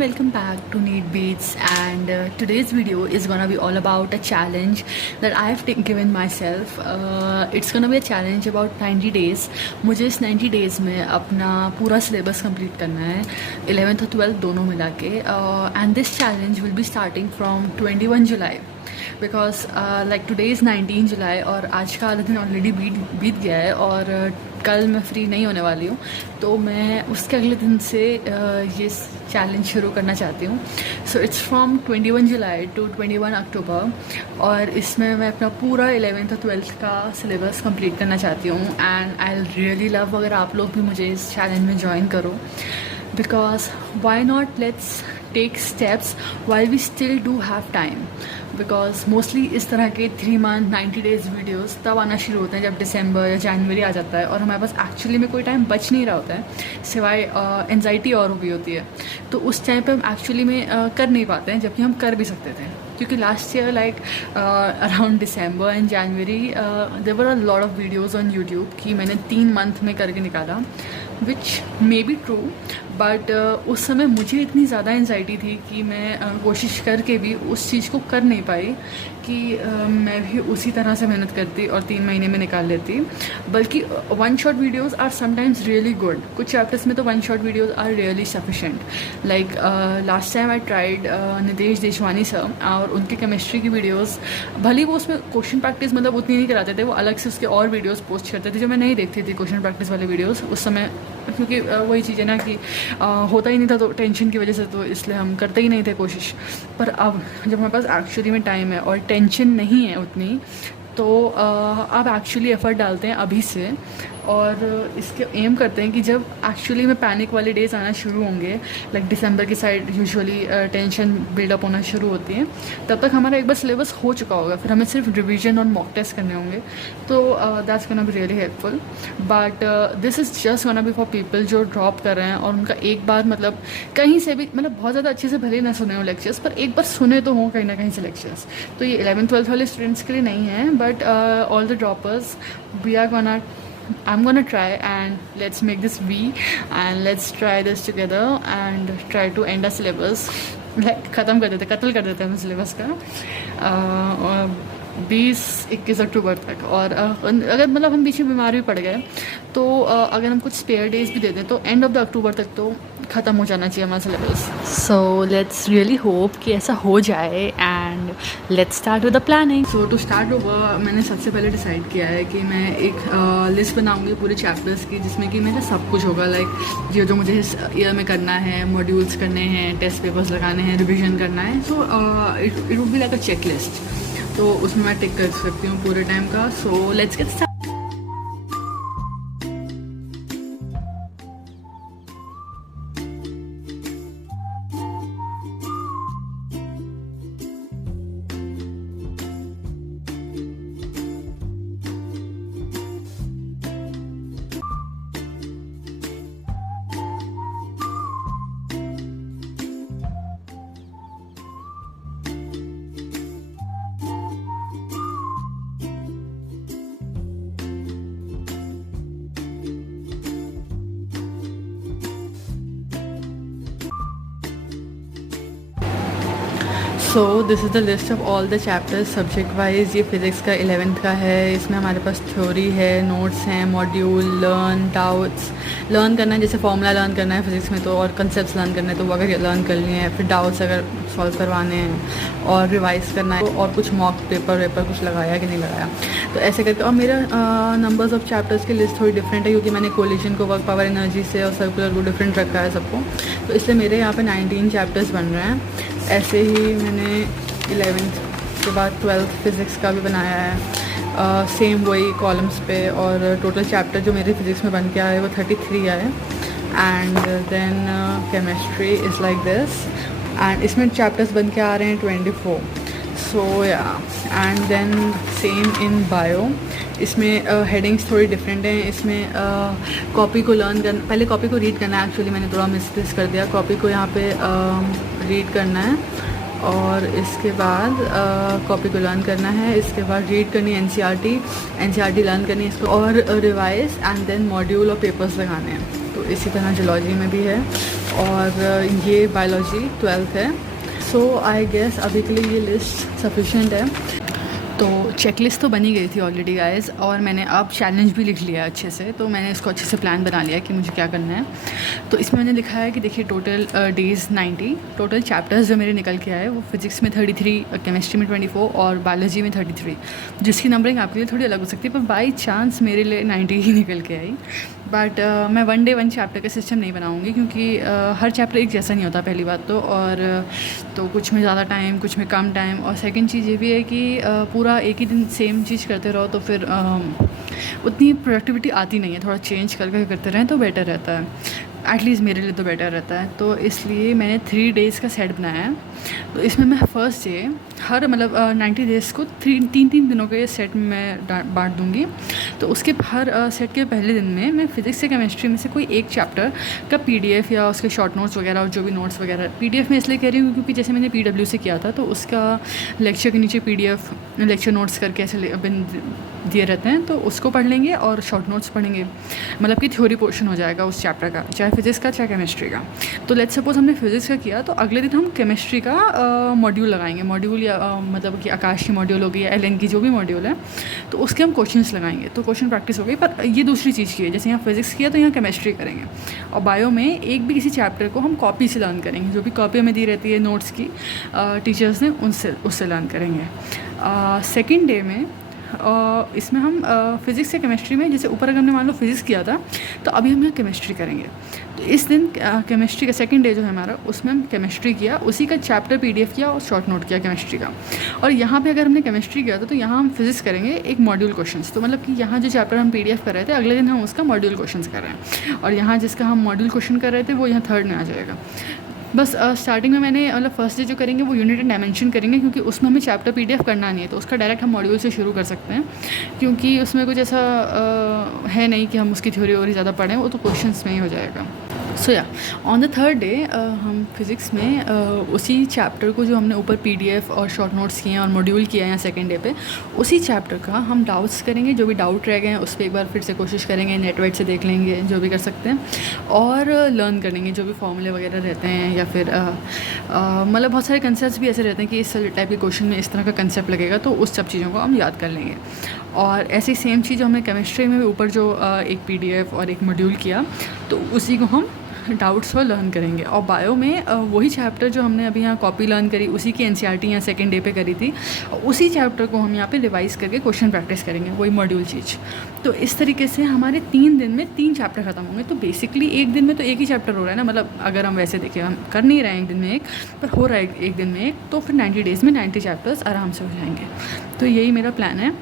Welcome back to Neat Beats, and today's video is gonna be all about a challenge that I've given myself. It's gonna be a challenge about 90 days. मुझे इस 90 days में अपना पूरा syllabus complete करना है, 11th और 12th दोनों मिला के, and this challenge will be starting from 21 July. Because like today is 19 जुलाई और आज का आधा दिन ऑलरेडी बीत गया है और कल मैं फ्री नहीं होने वाली हूँ, तो मैं उसके अगले दिन से ये चैलेंज शुरू करना चाहती हूँ. So it's from 21 July to 21 October और इसमें मैं अपना पूरा 11th और 12th का सिलेबस कंप्लीट करना चाहती हूँ. एंड आई रियली लव अगर आप लोग भी मुझे इस चैलेंज में ज्वाइन करो, because why not let's take steps while we still do have time. Because mostly इस तरह के 3 month 90 days वीडियोस तब आना शुरू होते हैं जब दिसंबर या जनवरी आ जाता है और हमारे पास एक्चुअली में कोई टाइम बच नहीं रहा होता है सिवाय एनजाइटी और भी होती है. तो उस टाइम पे हम एक्चुअली में कर नहीं पाते हैं, जबकि हम कर भी सकते थे. क्योंकि last year like around December and January there were a lot of videos on YouTube कि मैंने 3 month में करके निकाला, which may be true. But उस समय मुझे इतनी ज़्यादा एंजाइटी थी कि मैं कोशिश करके भी उस चीज़ को कर नहीं पाई कि मैं भी उसी तरह से मेहनत करती और 3 महीने में निकाल लेती. बल्कि 1 shot videos are sometimes really good. कुछ चैप्टर्स में तो 1 shot videos are really sufficient. Like last time I tried Nitesh Deshwani sir, और उनके केमिस्ट्री की वीडियोज़ भले वो उसमें क्वेश्चन प्रैक्टिस मतलब उतनी नहीं कराते थे, वो अलग से उसके और वीडियोज़ पोस्ट करते थे जो मैं नहीं देखती थी क्वेश्चन प्रैक्टिस वाले वीडियोज़ उस समय. क्योंकि वही चीज़ है ना कि होता ही नहीं था तो टेंशन की वजह से, तो इसलिए हम करते ही नहीं थे कोशिश. पर अब जब हमारे पास एक्चुअली में टाइम है और टेंशन नहीं है उतनी, तो आप एक्चुअली एफर्ट डालते हैं अभी से और इसके एम करते हैं कि जब एक्चुअली में पैनिक वाले डेज आना शुरू होंगे, लाइक दिसंबर की साइड यूजुअली टेंशन बिल्डअप होना शुरू होती है, तब तक हमारा एक बार सिलेबस हो चुका होगा. फिर हमें सिर्फ रिवीजन और मॉक टेस्ट करने होंगे, तो that's gonna be really helpful. But this is just gonna be for people जो ड्रॉप कर रहे हैं और उनका एक बार मतलब कहीं से भी मतलब बहुत ज़्यादा अच्छे से भले ना सुने हो लेक्चर्स, पर एक बार सुने तो हों कहीं ना कहीं से लेक्चर्स. तो ये 11th 12th वाले स्टूडेंट्स के लिए नहीं है, but all the droppers we are gonna I'm gonna try and let's make this V and let's try this together and try to end our syllabus. like ख़त्म कर देते, कत्ल कर देते हैं हम सिलेबस का 20-21 अक्टूबर तक. और अगर मतलब हम बीच में बीमार भी पड़ गए तो अगर हम कुछ स्पेयर डेज भी दे दें तो एंड ऑफ द अक्टूबर तक तो ख़त्म हो जाना चाहिए हमारा syllabus. So let's really hope कि ऐसा हो जाए and let's start with the planning. So to start over मैंने सबसे पहले डिसाइड किया है कि मैं एक लिस्ट बनाऊंगी पूरे चैप्टर्स की, जिसमें कि मेरा सब कुछ होगा. लाइक जो मुझे इस ईयर में करना है, मॉड्यूल्स करने हैं, टेस्ट पेपर्स लगाने हैं, रिविजन करना है. So it would be like a check list, तो उसमें मैं टिक कर सकती हूँ पूरे टाइम का. So let's get start. So this is the list of all the chapters subject wise. ये फिज़िक्स का 11th का है. इसमें हमारे पास थ्योरी है, नोट्स हैं, मॉड्यूल, लर्न, डाउट्स लर्न करना है, जैसे फॉर्मूला लर्न करना है फिज़िक्स में तो, और कंसेप्ट लर्न करना है तो वो अगर लर्न कर लिए हैं, फिर डाउट्स अगर सॉल्व करवाने हैं और रिवाइज करना है, और कुछ मॉक पेपर कुछ लगाया कि नहीं लगाया, तो ऐसे करके. और मेरा नंबर्स ऑफ चैप्टर्स की लिस्ट थोड़ी डिफरेंट है क्योंकि मैंने कोलिशन को वर्क पावर एनर्जी से और सर्कुलर को डिफरेंट रखा है सबको, तो इसलिए मेरे यहाँ पे 19 चैप्टर्स बन रहे हैं. ऐसे ही मैंने 11th के बाद 12th फिज़िक्स का भी बनाया है, सेम वही कॉलम्स पे. और टोटल चैप्टर जो मेरे फिज़िक्स में बन के आए वो 33 आए. And then chemistry is like this, and इसमें चैप्टर्स बन के आ रहे हैं 24. So yeah and then same in bio, इसमें हेडिंग्स थोड़ी डिफरेंट हैं। इसमें कॉपी को लर्न करना, पहले कॉपी को रीड करना है, एक्चुअली मैंने थोड़ा मिस कर दिया। कॉपी को यहाँ पे रीड करना है और इसके बाद कॉपी को लर्न करना है। इसके बाद रीड करनी है एनसीईआरटी लर्न करनी है इसको, और रिवाइज एंड देन मॉड्यूल और पेपर्स लगाने हैं। तो इसी तरह जूलॉजी में भी है, और ये बायोलॉजी 12th है। सो आई गेस अभी के लिए ये लिस्ट सफिशेंट है। तो चेकलिस्ट तो बनी गई थी ऑलरेडी गाइस, और मैंने अब चैलेंज भी लिख लिया अच्छे से। तो मैंने इसको अच्छे से प्लान बना लिया कि मुझे क्या करना है। तो इसमें मैंने लिखा है कि देखिए टोटल डेज़ 90, टोटल चैप्टर्स जो मेरे निकल के आए वो फिजिक्स में 33, केमिस्ट्री में 24 और बायोलॉजी में 33, जिसकी नंबरिंग आपके लिए थोड़ी अलग हो सकती है, पर बाई चांस मेरे लिए 90 ही निकल के आई। बट मैं 1 डे 1 चैप्टर का सिस्टम नहीं बनाऊंगी, क्योंकि हर चैप्टर एक जैसा नहीं होता पहली बात तो, और तो कुछ में ज़्यादा टाइम, कुछ में कम टाइम। और सेकंड चीज़ ये भी है कि पूरा एक ही दिन सेम चीज़ करते रहो तो फिर उतनी प्रोडक्टिविटी आती नहीं है। थोड़ा चेंज करके करते रहें तो बेटर रहता है, एटलीस्ट मेरे लिए तो बेटर रहता है। तो इसलिए मैंने 3 डेज़ का सेट बनाया है। तो इसमें मैं फर्स्ट डे हर 90 डेज़ को 3 दिनों के सेट में बांट दूँगी। तो उसके हर सेट के पहले दिन में मैं फिज़िक्स या केमिस्ट्री में से कोई एक चैप्टर का PDF या उसके शॉर्ट नोट्स वगैरह, और जो भी नोट्स वगैरह, PDF में इसलिए कह रही हूँ क्योंकि जैसे मैंने PW से किया था तो उसका लेक्चर के नीचे PDF लेक्चर नोट्स करके ऐसे दिए रहते हैं, तो उसको पढ़ लेंगे और शॉर्ट नोट्स पढ़ेंगे। कि थ्योरी पोर्शन हो जाएगा उस चैप्टर का, चाहे फिज़िक्स का चाहे केमिस्ट्री का। तो लेट्स सपोज हमने फिज़िक्स का किया तो अगले दिन हम केमिस्ट्री का मॉड्यूल लगाएंगे, मॉड्यूल या कि आकाश की मॉड्यूल होगी या LN की जो भी मॉड्यूल है, तो उसके हम क्वेश्चंस लगाएंगे। तो क्वेश्चन प्रैक्टिस हो गई। पर ये दूसरी चीज़ की है, जैसे यहाँ फिज़िक्स किया तो यहाँ केमिस्ट्री करेंगे। और बायो में एक भी किसी चैप्टर को हम कॉपी से लर्न करेंगे, जो भी कॉपी हमें दी रहती है नोट्स की टीचर्स ने, उससे लर्न करेंगे। सेकेंड डे में इसमें हम फिज़िक्स या केमिस्ट्री में, जैसे ऊपर अगर हमने मान लो फिज़िक्स किया था तो अभी हम यहाँ केमिस्ट्री करेंगे। तो इस दिन केमिस्ट्री का सेकंड डे जो है हमारा, उसमें हम केमिस्ट्री किया, उसी का चैप्टर PDF किया और शॉर्ट नोट किया केमिस्ट्री का। और यहाँ पे अगर हमने केमिस्ट्री किया था तो यहाँ हम फिज़िक्स करेंगे एक मॉड्यूल क्वेश्चंस। तो कि यहाँ जो चैप्टर हम PDF कर रहे थे अगले दिन हम उसका मॉड्यूल क्वेश्चंस कर रहे हैं, और यहाँ जिसका हम मॉड्यूल क्वेश्चन कर रहे थे वो यहाँ थर्ड में आ जाएगा। बस स्टार्टिंग में मैंने फर्स्ट डे जो करेंगे वो यूनिट एंड डायमेंशन करेंगे, क्योंकि उसमें हमें चैप्टर PDF करना नहीं है, तो उसका डायरेक्ट हम मॉड्यूल से शुरू कर सकते हैं, क्योंकि उसमें कुछ ऐसा है नहीं कि हम उसकी थ्योरी और ही ज़्यादा पढ़ें, वो तो क्वेश्चंस में ही हो जाएगा। सो या ऑन द थर्ड डे हम फिज़िक्स में उसी चैप्टर को जो हमने ऊपर PDF और शॉर्ट नोट्स किए हैं और मॉड्यूल किया है सेकेंड डे पे, उसी चैप्टर का हम डाउट्स करेंगे। जो भी डाउट रह गए हैं उस पर एक बार फिर से कोशिश करेंगे, नेट से देख लेंगे, जो भी कर सकते हैं, और लर्न करेंगे जो भी फॉर्मूले वगैरह रहते हैं, या फिर बहुत सारे कंसेप्ट भी ऐसे रहते हैं कि इस टाइप के क्वेश्चन में इस तरह का कंसेप्ट लगेगा, तो उस सब चीज़ों को हम याद कर लेंगे। और ऐसी सेम चीज़ हमने केमिस्ट्री में भी ऊपर जो एक PDF और एक मॉड्यूल किया, तो उसी को हम डाउट्स पर लर्न करेंगे। और बायो में वही चैप्टर जो हमने अभी यहाँ कॉपी लर्न करी, उसी की NCERT यहाँ सेकेंड डे पे करी थी, उसी चैप्टर को हम यहाँ पे रिवाइज करके क्वेश्चन प्रैक्टिस करेंगे, वही मॉड्यूल चीज़। तो इस तरीके से हमारे 3 दिन में 3 चैप्टर ख़त्म होंगे। तो बेसिकली एक दिन में तो एक ही चैप्टर हो रहा है ना, अगर हम वैसे देखें, हम कर नहीं रहे हैं एक दिन में एक, पर हो रहा है एक दिन में एक, तो फिर 90 डेज़ में 90 चैप्टर्स आराम से हो जाएंगे। तो यही मेरा प्लान है,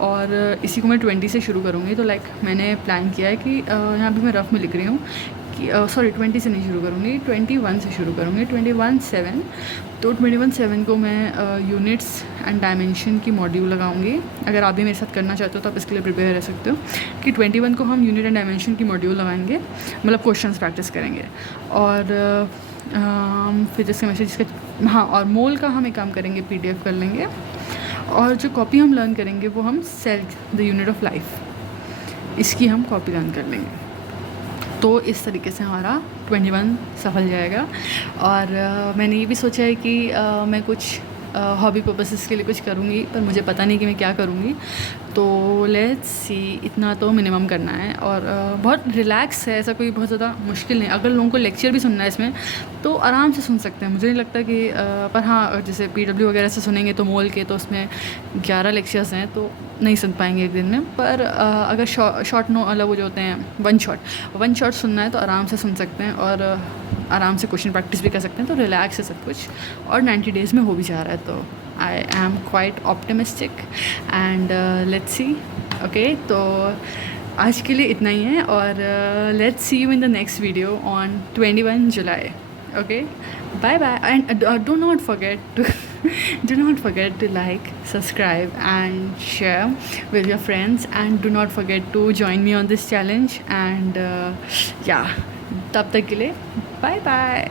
और इसी को मैं 20 से शुरू करूँगी। तो मैंने प्लान किया है कि यहाँ भी मैं रफ में लिख रही हूँ कि 20 से नहीं शुरू करूँगी, 21 से शुरू करूँगी, 21/7। तो 21/7 को मैं यूनिट्स एंड डायमेंशन की मॉड्यूल लगाऊंगी। अगर आप भी मेरे साथ करना चाहते हो तो आप इसके लिए प्रिपेयर रह सकते हो कि 21 को हम यूनिट एंड डायमेंशन की मॉड्यूल लगाएंगे, क्वेश्चंस प्रैक्टिस करेंगे। और फिजिक्स केमिस्ट्री जिसका और मोल का हम एक काम करेंगे, PDF कर लेंगे। और जो कॉपी हम लर्न करेंगे वो हम cell the unit of life, इसकी हम कॉपी लर्न कर लेंगे। तो इस तरीके से हमारा 21 सफल जाएगा। और मैंने ये भी सोचा है कि मैं कुछ हॉबी पर्पसेस के लिए कुछ करूँगी, पर मुझे पता नहीं कि मैं क्या करूँगी। तो लेट्स सी, इतना तो मिनिमम करना है। और बहुत रिलैक्स है, ऐसा कोई बहुत ज़्यादा मुश्किल नहीं। अगर लोगों को लेक्चर भी सुनना है इसमें तो आराम से सुन सकते हैं, मुझे नहीं लगता कि पर हाँ, जैसे PW वगैरह से सुनेंगे तो मोल के, तो उसमें 11 लेक्चर्स हैं, तो नहीं सुन पाएंगे एक दिन में। पर अगर शॉर्ट वो जो होते हैं वन शॉट सुनना है तो आराम से सुन सकते हैं, और आराम से क्वेश्चन प्रैक्टिस भी कर सकते हैं। तो रिलैक्स है सब कुछ, और 90 डेज़ में हो भी जा रहा है। तो I am quite optimistic and let's see. Okay, तो आज के लिए इतना ही है, और let's see you in the next video on 21 July. Okay, bye bye, and do not forget to Do not forget to like, subscribe and share with your friends, and do not forget to join me on this challenge. And yeah, तब तक के लिए bye bye.